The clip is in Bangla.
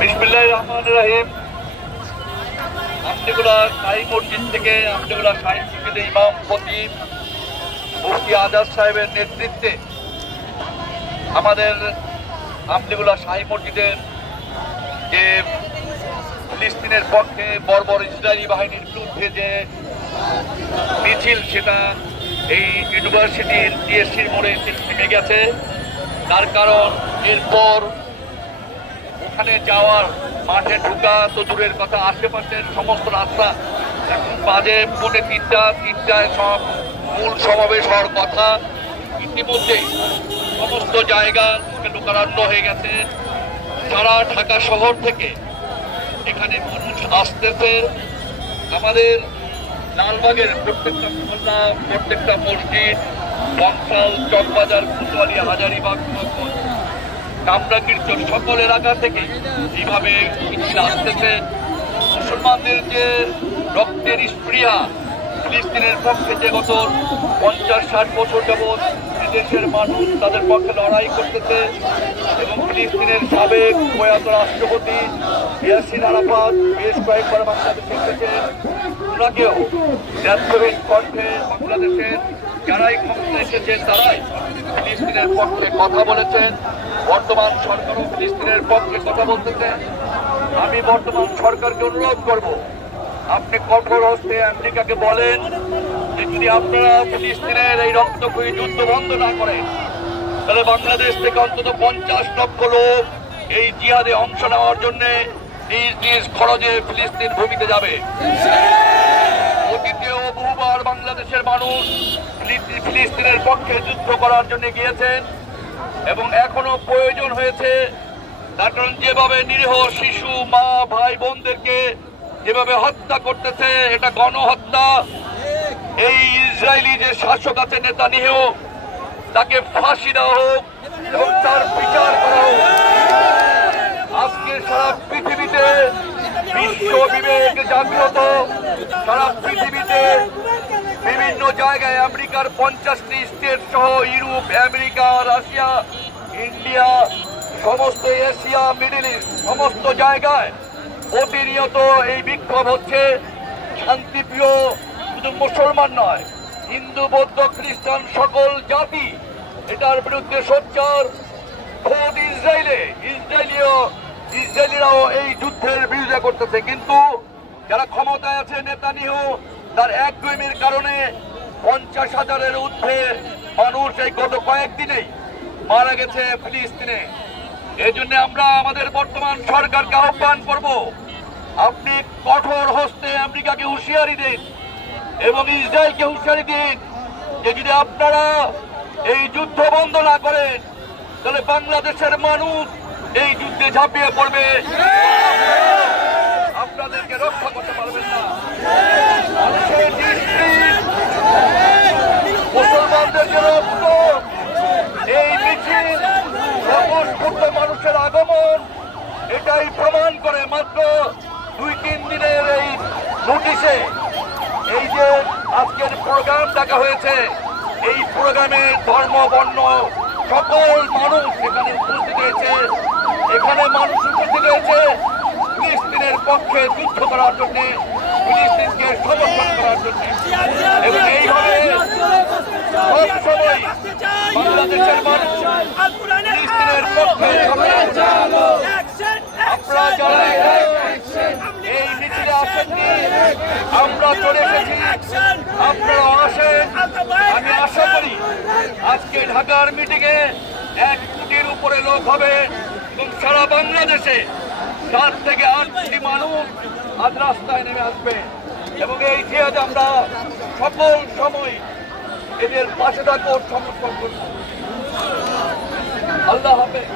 বিসমিল্লাহির রহমানির রহিম। আমডিগুলা শাহী মসজিদ থেকে আমডিগুলা শাহী মসজিদের ইমাম খতিব মুফতি আজাদ সাহেবের নেতৃত্বে আমাদের আমডিগুলা শাহী মসজিদের যে ফিলিস্তিনের পক্ষে বর্বর ইসরায়েলি বাহিনীর বিরুদ্ধে যে মিছিল, সেটা এই ইউনিভার্সিটির টিএসসির মোড়ে থেমে গেছে। তার কারণ এরপর ওখানে যাওয়ার, মাঠে ঢুকা তো দূরের কথা, আশেপাশের সমস্ত রাস্তা এখন বাজে 3:45 সব মূল সমাবেশ হওয়ার কথা। ইতিমধ্যেই সমস্ত জায়গা লোকারণ্য হয়ে গেছে। সারা ঢাকা শহর থেকে এখানে মানুষ আসতেছে। আমাদের লালবাগের প্রত্যেকটা মহল্লা, প্রত্যেকটা মসজিদ, বংশাল, চকবাজার, কোতোয়ালি, হাজারীবাগ, কামরাঙ্গীর সকল এলাকা থেকে এইভাবে মিছিল আসতেছে। মুসলমানদের যে রক্তের স্পৃহা, ফিলিস্তিনের পক্ষে যে গত 50-60 বছর যাবৎ দেশের মানুষ তাদের পক্ষে লড়াই করতেছে, এবং ফিলিস্তিনের সাবেক প্রয়াত রাষ্ট্রপতি ইয়াসির আরাফাত বেশ কয়েকবার বাংলাদেশে এসেছেন। ওনাকেও ন্যায্যহীন কণ্ঠে বাংলাদেশের যারাই ক্ষমতা এসেছেন তারাই ফিলিস্তিনের পক্ষে কথা বলেছেন। বর্তমান সরকারও ফিলিস্তিনের পক্ষে কথা বলতেছে। আমি বর্তমান সরকারকে অনুরোধ করব, আপনি কঠোর হস্তে আমেরিকাকে বলেন যে যদি আপনারা ফিলিস্তিনের এই রক্তক্ষয়ী যুদ্ধ বন্ধ না করেন, তাহলে বাংলাদেশ থেকে অন্তত 50 লক্ষ লোক এই জিহাদে অংশ নেওয়ার জন্য নিজ নিজ খরচে ফিলিস্তিন ভূমিতে যাবে। অতীতেও বহুবার বাংলাদেশের মানুষ ফিলিস্তিনের পক্ষে যুদ্ধ করার জন্য গিয়েছেন, এবং এখনো প্রয়োজন হয়েছে। তার কারণ যেভাবে নিরীহ শিশু, মা, ভাই বোনদেরকে যেভাবে হত্যা করতেছে, এটা গণহত্যা। এই ইসরায়েলি যে শাসক আছে নেতানিয়াহু, তাকে ফাঁসি দেওয়া হোক এবং তার বিচার করা হোক। আজকে সারা পৃথিবীতে বিশ্ব বিবেক জাগ্রত। সারা পৃথিবীতে বিভিন্ন জায়গায় আমেরিকার 50টি স্টেট সহ ইউরোপ, আমেরিকা, রাশিয়া, ইন্ডিয়া, সমস্ত এশিয়া, মিডল ইস্ট, সমস্ত জায়গায় প্রতিনিয়ত এই বিক্ষোভ হচ্ছে। শান্তিপ্রিয় শুধু মুসলমান নয়, হিন্দু, বৌদ্ধ, খ্রিস্টান সকল জাতি এটার বিরুদ্ধে সোচ্চার। খোদ ইসরায়েলিরাও এই যুদ্ধের বিরোধিতা করতেছে। কিন্তু যারা ক্ষমতায় আছে, নেতানিয়াহু, তার একগুঁয়েমির কারণে 50,000-এর ঊর্ধ্বে মানুষ এই গত কয়েকদিনেই মারা গেছে ফিলিস্তিনে। এই জন্য আমরা আমাদের বর্তমান সরকারকে আহ্বান করব, আপনি কঠোর হস্তে আমেরিকাকে হুঁশিয়ারি দিন এবং ইসরায়েলকে হুঁশিয়ারি দিন যে যদি আপনারা এই যুদ্ধ বন্ধ না করেন, তাহলে বাংলাদেশের মানুষ এই যুদ্ধে ঝাঁপিয়ে পড়বে, আপনাদেরকে রক্ষা করতে পারবেন না। মুসলমানদের যে রক্ত, এই মিছিল, স্বতঃস্ফূর্ত মানুষের আগমন, এটাই প্রমাণ করে। মাত্র 2-3 দিনের এই নোটিশে এই যে আজকের প্রোগ্রাম ডাকা হয়েছে, এই প্রোগ্রামে ধর্ম, বর্ণ সকল মানুষ এখানে উপস্থিত হয়েছে। এখানে মানুষ উপস্থিত হয়েছে ফিলিস্তিনের পক্ষে যুদ্ধ করার জন্য, ফিলিস্তিনকে সমর্থন করার জন্য। এবং এইভাবে সবসময় বাংলাদেশের মানুষ ফিলিস্তিনের পক্ষে। আপনারা যারা এই মিছিলে আসেননি, আমরা চলে এসেছি, আপনারা আসেন। আমি আশা করি আজকে ঢাকার মিটিংয়ে 1 কোটির উপরে লোক হবে, এবং সারা বাংলাদেশে 7 থেকে 8 কোটি মানুষ আজ রাস্তায় নেমে আসবে। এবং এই জিহাদে আমরা সকল সময় এদের পাশে থাকবো, সমর্থন করব। আল্লাহ হাফেজ।